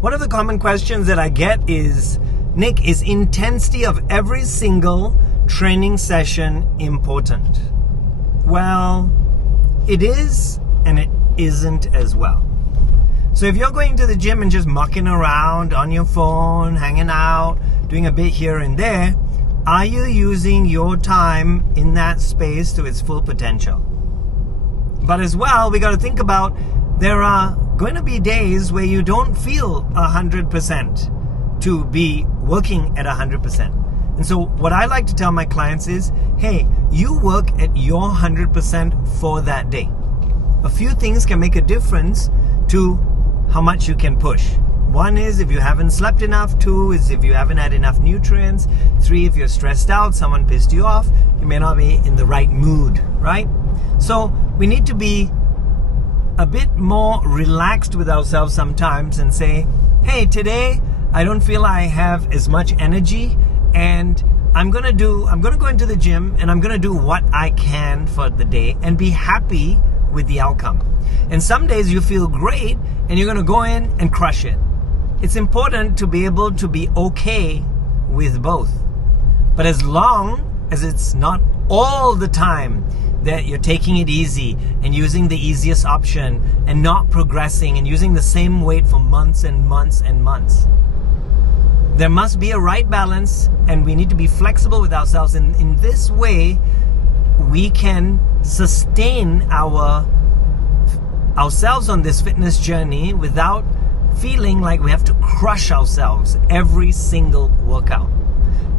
one of the common questions that I get is, Nick, is intensity of every single training session important? Well, it is and it isn't as well. So if you're going to the gym and just mucking around on your phone, hanging out, doing a bit here and there, are you using your time in that space to its full potential? But as well, we got to think about, there are going to be days where you don't feel 100% to be working at 100%. And so what I like to tell my clients is, hey, you work at your 100% for that day. A few things can make a difference to how much you can push. One is if you haven't slept enough. 2 is if you haven't had enough nutrients. 3, if you're stressed out, someone pissed you off, you may not be in the right mood, right? So we need to be a bit more relaxed with ourselves sometimes and say, hey, today I don't feel I have as much energy, and I'm gonna go into the gym and I'm gonna do what I can for the day and be happy with the outcome. And some days you feel great and you're gonna go in and crush it. It's important to be able to be okay with both. But as long as it's not all the time that you're taking it easy and using the easiest option and not progressing and using the same weight for months and months and months, there must be a right balance, and we need to be flexible with ourselves. And in this way, we can sustain ourselves on this fitness journey without feeling like we have to crush ourselves every single workout.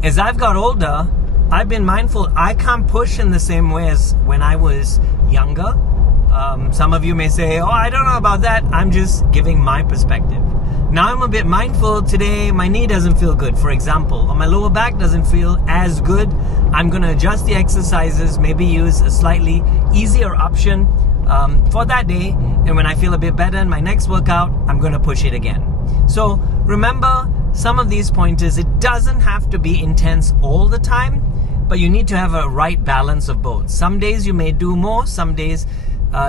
As I've got older, I've been mindful I can't push in the same way as when I was younger. Some of you may say, oh, I don't know about that. I'm just giving my perspective. Now I'm a bit mindful. Today my knee doesn't feel good, for example, or my lower back doesn't feel as good. I'm going to adjust the exercises, maybe use a slightly easier option for that day. And when I feel a bit better in my next workout, I'm going to push it again. So remember some of these pointers. It doesn't have to be intense all the time, but you need to have a right balance of both. Some days you may do more, some days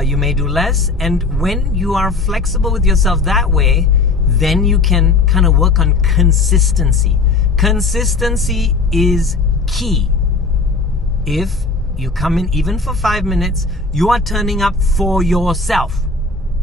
you may do less. And when you are flexible with yourself that way, then you can kind of work on consistency. Consistency is key. If you come in even for 5 minutes, you are turning up for yourself.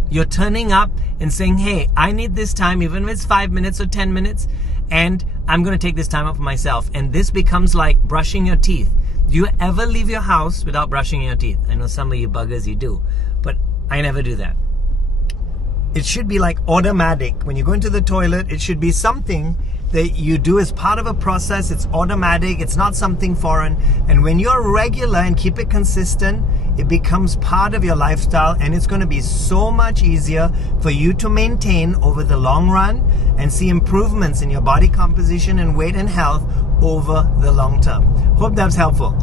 You're turning up and saying, hey, I need this time, even if it's 5 minutes or 10 minutes, and I'm going to take this time up for myself. And this becomes like brushing your teeth. Do you ever leave your house without brushing your teeth? I know some of you buggers, you do, but I never do that. It should be like automatic. When you go into the toilet, it should be something that you do as part of a process. It's automatic. It's not something foreign. And when you're regular and keep it consistent, it becomes part of your lifestyle, and it's going to be so much easier for you to maintain over the long run and see improvements in your body composition and weight and health over the long term. Hope that's helpful.